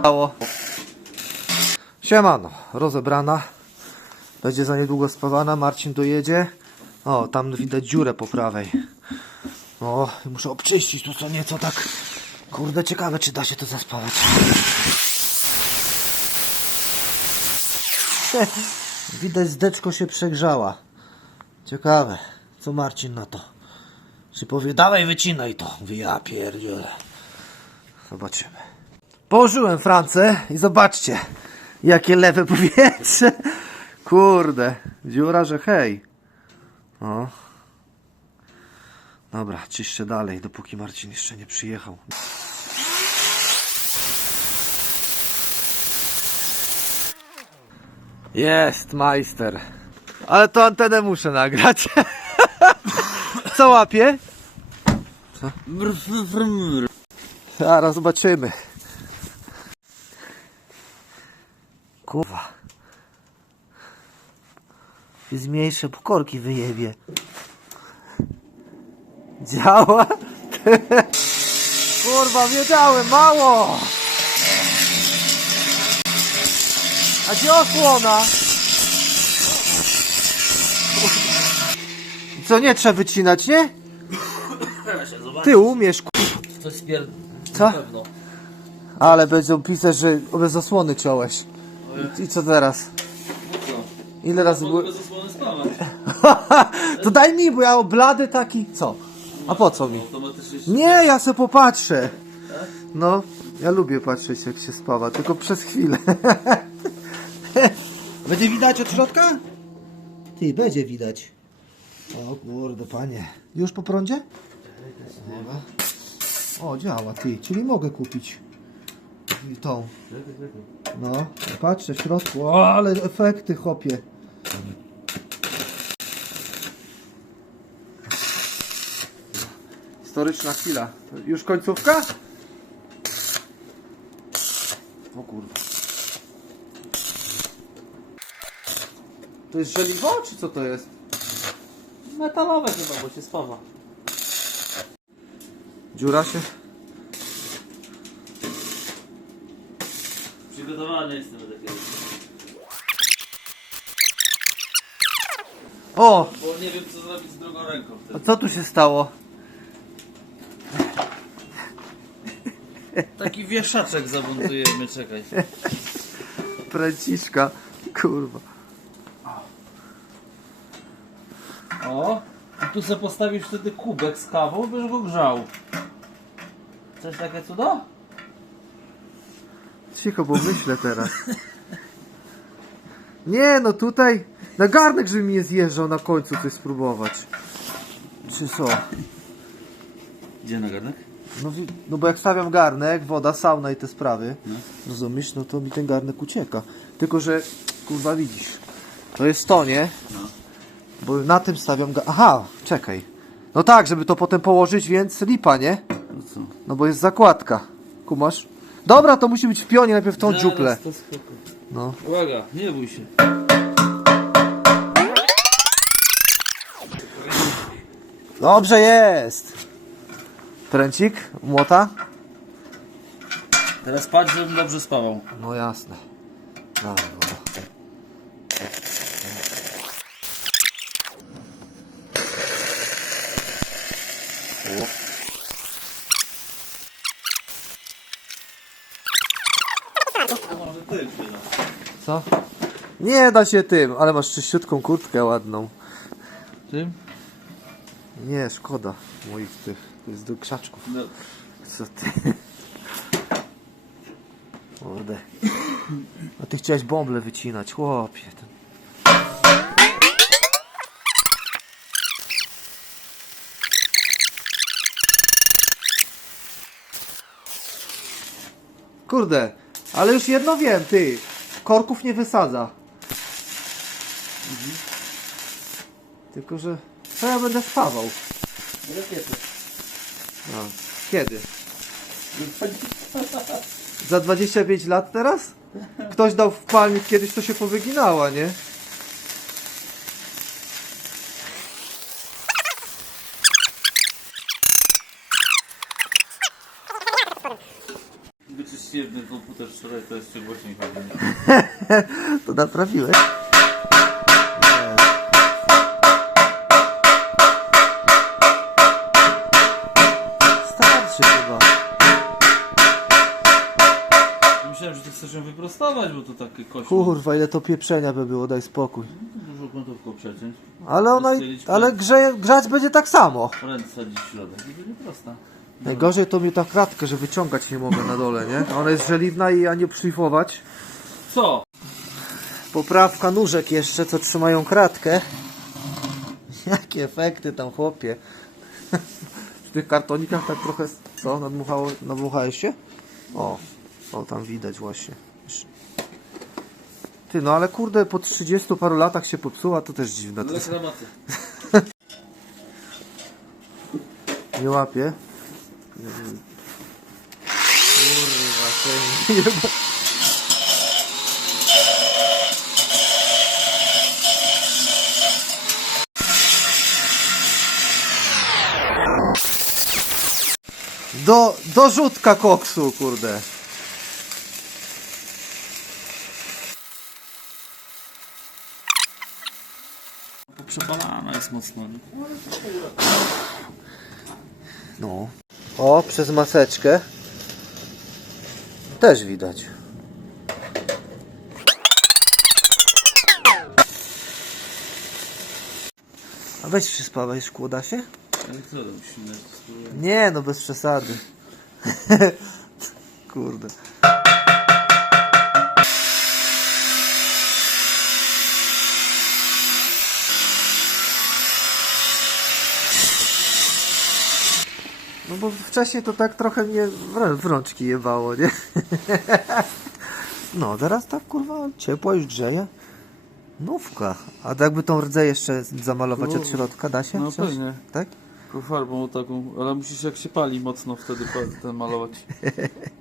stało? Siemano, rozebrana. Będzie za niedługo spawana, Marcin dojedzie. O, tam widać dziurę po prawej. O, muszę obczyścić tu co nieco tak. Kurde, ciekawe czy da się to zaspawać. Widać zdeczko się przegrzała. Ciekawe, co Marcin na to. Czy powie, dawaj wycinaj to. Mówi, ja. Zobaczymy. Położyłem Francę i zobaczcie, jakie lewe powietrze. Kurde, dziura, że hej. O. Dobra, czyszczę dalej, dopóki Marcin jeszcze nie przyjechał. Jest, majster. Ale to antenę muszę nagrać. Co łapie? Zaraz zobaczymy. Kurwa. I Zmniejszę, bo korki wyjebie. Działa? Kurwa, wiedziałem, mało! A gdzie osłona? Co, nie trzeba wycinać, nie? Ty umiesz, ku... Coś spier... Co? Ale będą pisać, że bez osłony ciąłeś. I, I co teraz? Ile razy były... to daj mi, bo ja blady taki... Co? A po co mi? Nie, ja sobie popatrzę. No, ja lubię patrzeć jak się spawa, tylko przez chwilę. Będzie widać od środka? Ty, będzie widać. O kurde, panie. Już po prądzie? O, działa, ty, czyli mogę kupić tą. No, patrzę w środku. O, ale efekty, chopie. Historyczna chwila. Już końcówka? O kurwa. To jest żeliwo, czy co to jest? Metalowe chyba, bo się spawa. Dziura się? Przygotowany jestem do takiego. O! Bo nie wiem co zrobić z drugą ręką A wtedy. co tu się stało? Taki wieszaczek zamontujemy, czekaj. Pręciszka. Kurwa. O! I tu sobie postawisz wtedy kubek z kawą, byś go grzał. Coś takie cudo? Cicho, bo myślę teraz. Nie, no tutaj na garnek, żeby mi nie zjeżdżał na końcu coś spróbować. Czy co? Gdzie na garnek? No, no bo jak stawiam garnek, woda, sauna i te sprawy, No. rozumiesz, no to mi ten garnek ucieka. Tylko, że, kurwa widzisz, to jest to, nie? No. Bo na tym stawiam ga- Aha, czekaj. No tak, żeby to potem położyć, więc lipa, nie? No co? No bo jest zakładka. Kumasz? Dobra, to musi być w pionie najpierw tą Zaraz, dziuplę. to spoko. No. Uwaga, nie bój się. Dobrze jest! Pręcik? Młota? Teraz patrz, żebym dobrze spawał. No jasne. Dawaj, woda. A może ty przyda. Co? Nie da się tym, ale masz czyściutką kurtkę ładną. Tym? Nie, szkoda moich tych. To jest do krzaczków. No. Co ty? Kurde. A ty chciałeś bąble wycinać, chłopie. Kurde, ale już jedno wiem, ty. Korków nie wysadza. Tylko, że co ja będę spawał? Rakiety. No, kiedy? Za 25 lat teraz? Ktoś dał w palnik kiedyś, to się powyginała, nie? Ten komputer wczoraj to jeszcze głośniej chodzi. To naprawiłeś? Starczy chyba. Myślałem, że ty chcesz ją wyprostować, bo to takie kościół. Kurwa, ile to pieprzenia by było, daj spokój. Dużo kątówką przeciąć. Ale ona, i- ale grzeje, grzać będzie tak samo. Ręce wsadzić w środek i będzie prosta. Najgorzej to mi ta kratka, że wyciągać nie mogę na dole, nie? Ona jest żeliwna i ja nie przyszlifować. Co? Poprawka nóżek jeszcze, co trzymają kratkę. Jakie efekty tam, chłopie. W tych kartonikach tak trochę, co, nadmuchało, nadmuchałeś się? O, o, tam widać właśnie. Ty, no ale kurde, po 30 paru latach się popsuła, to też dziwne. Jest, Reklamacja. nie łapie. Kurwa, to nie Do, do rzutka koksu, kurde. Poprzepalana jest mocno. No. O, przez maseczkę. Też widać. A weź przyspawaj szkło, da się? Ale co tam spróbuję. Nie, no bez przesady. Kurde. Bo wcześniej to tak trochę mnie w rączki jebało, nie? No, teraz tak kurwa ciepło już grzeje. Nówka. A tak jakby tą rdzę jeszcze zamalować od No, środka, da się? no Coś? pewnie. Tak? Tylko farbą taką, ale musisz jak się pali mocno wtedy ten malować.